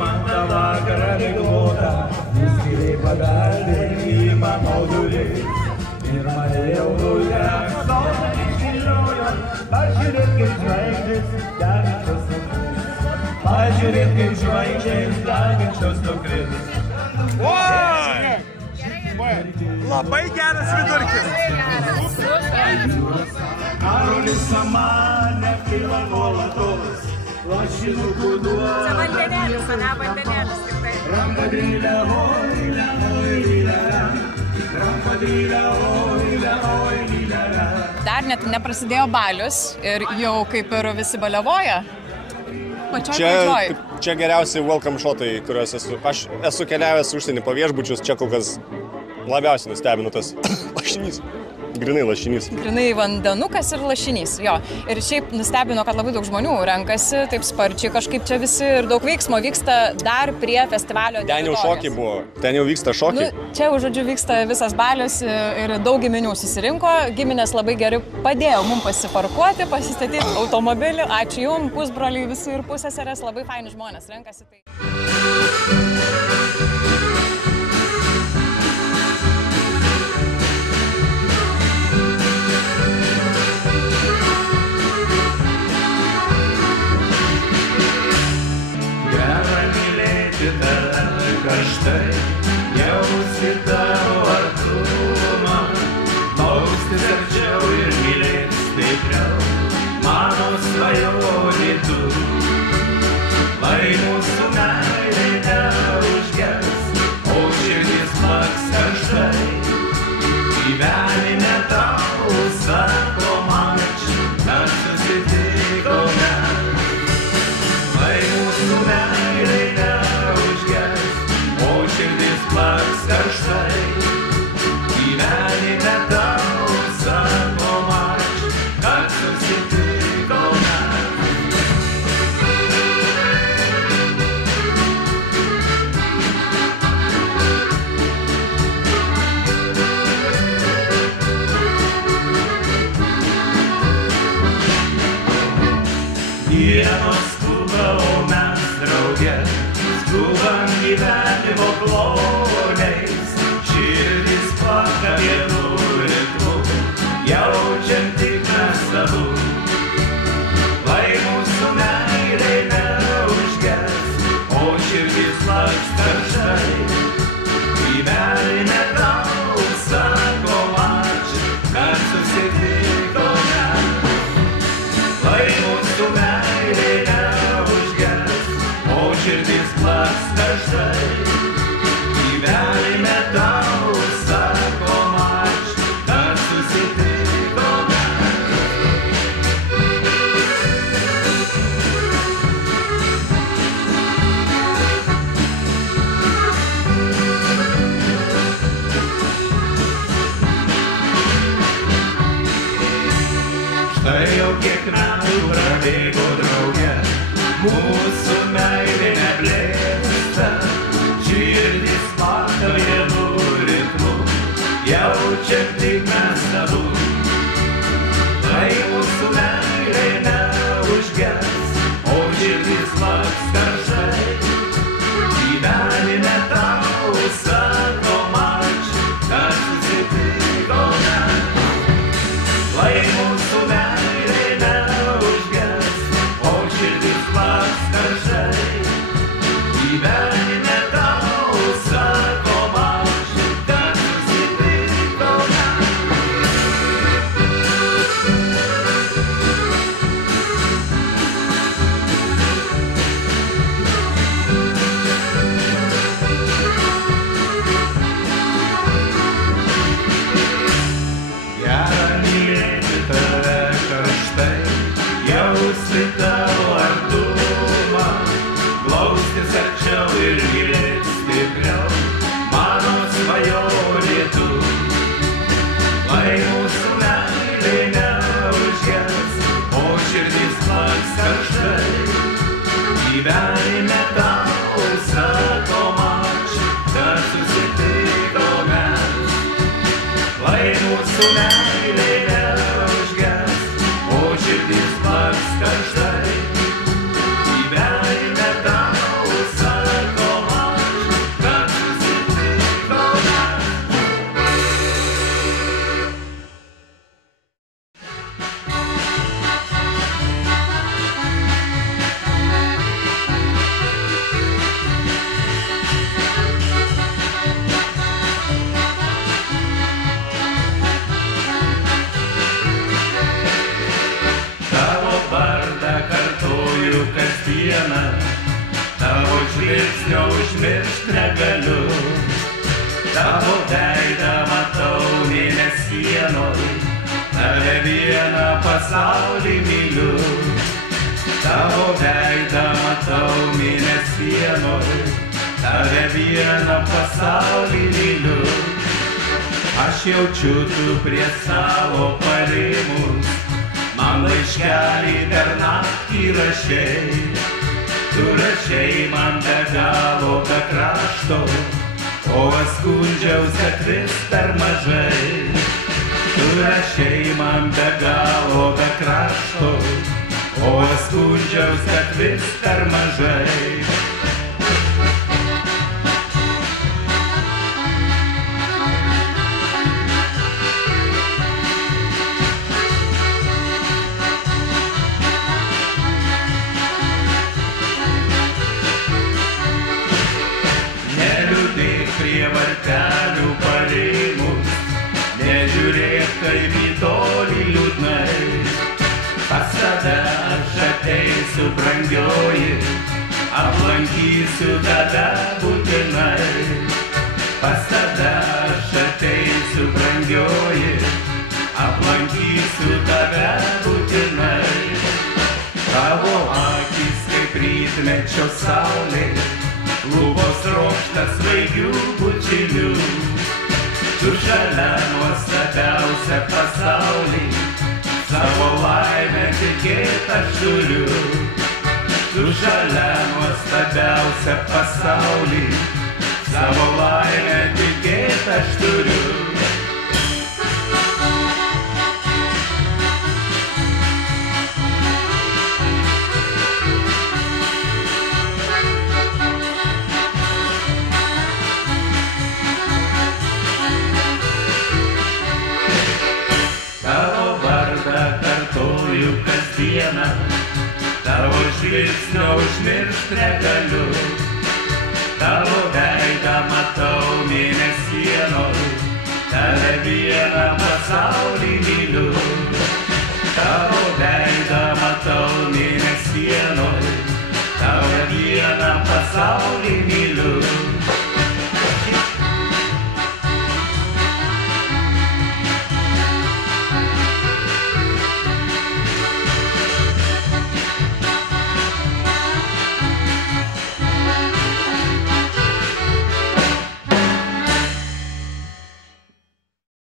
man tą vakarą migluotą, nuskiriai pabeldė į mamaudulį. Ir mane jau nulės, stona išviliojo, pažiūrėt kaip žvaigždės degančios nukris. Pažiūrėt kaip žvaigždės degančios nukris. Labai geras vidurkis. Karolis samanė kyla nuolatos, lašinukų duoda. Čia vandenėlis, ane vandenėlis tik tai. Rankadrylę, oilę, oilę, rankadrylę, oilę. Dar net neprasidėjo balius ir jau kaip ir visi baliavoja. Pačioj pradžioj. Čia geriausi welcome shotai, kuriuos aš esu keliavęs užsienį po viešbučius, čia kol kas labiausiai nustebino tas lašinys. Grinai lašinys. Grinai vandenukas ir lašinys, jo. Ir šiaip nustebino, kad labai daug žmonių renkasi, taip sparčiai kažkaip čia visi ir daug veiksmo vyksta dar prie festivalio teritorijos. Ten jau šokiai buvo, ten jau vyksta šokiai. Nu, čia jau, žodžiu, vyksta visas balius ir daug giminių susirinko. Giminės labai gerai padėjo mums pasiparkuoti, pasistatyti automobilį. Ačiū jums, pusbroliai visi ir pusseserės, labai faini žmonės renkasi. Tai... Karštai jausi tavo artumą, glaustis arčiau ir mylėt stipriau, mano svajonė tu. Lai mūsų meilė neužges, o širdis plaks karštai, gyvenime tau sako mačiu, kad susitikome. Lai mūsų meilė neužges, o širdis plaks karštai, gyvenime tau sako mačiu, kad susitikome. Dienos skuba, o mes drauge, skubam gyvenimo kloniais, širdis plaka vienu ritmu, jaučiam tik mes abu. Lai mūsų meilė neužges, o širdis plaks karštai, gyvenime tau sako mačiu, kad susitikome. Lai mūsų meilė neužges, o širdis plaks karštai, gyvenime tau sako mačiu, kad susitikome. Štai jau kiek metų prabėgo drauge, mūsų meilė neblėsta, širdis plaka vienu ritmu, jaučiam tik mes abu. Lai mūsų meilė neužges, o širdis plaks karštai, gyvenime tau sako mačiu, kad susitikome. Lai mūsų meilė neužges, o širdis plaks karštai, gyvenime tau sako mačiu, kad susitikome. Gera mylėti tave karštai, jausti tavo artumą, glaustis arčiau ir mylėt stipriau, mano svajonė tu. Lai mūsų meilė neužges, o širdis plaks karštai, gyvenime tau sako mačiu, kad susitikome. Lai mūsų meilė neužges, o širdis plaks karštai, gyvenime tau sako negaliu. Tavo veidą matau mėnesienoj, tave vieną pasaulį myliu. Tavo veidą matau mėnesienoj, tave vieną pasaulį myliu. Aš jaučiu tu prie savo palimus, man laiškelį per naktį rašei. Tu rašei man be galo be krašto, o aš skundžiaus, kad vis per mažai. Tu rašei man be galo be krašto, o aš skundžiaus, kad vis per mažai. Prie vartelių palimus, nežiūrėk kaip į tolį liūdnai. Pas tave aš ateisiu, brangioji, aplankysiu tave būtinai. Pas tave aš ateisiu, brangioji, aplankysiu tave būtinai. Tavo akys kaip rytmečio saulė, lūpos trokšta svaigių bučinių. Tu šalia nuostabiausia pasaulį, savo laimę tikėt aš turiu. Tu šalia nuostabiausia pasaulį, savo laimę tikėt aš turiu. Kasdieną, tavo žvilgsnio užmiršt negaliu. Tavo veidą matau mėnesienoj, tave vieną pasaulį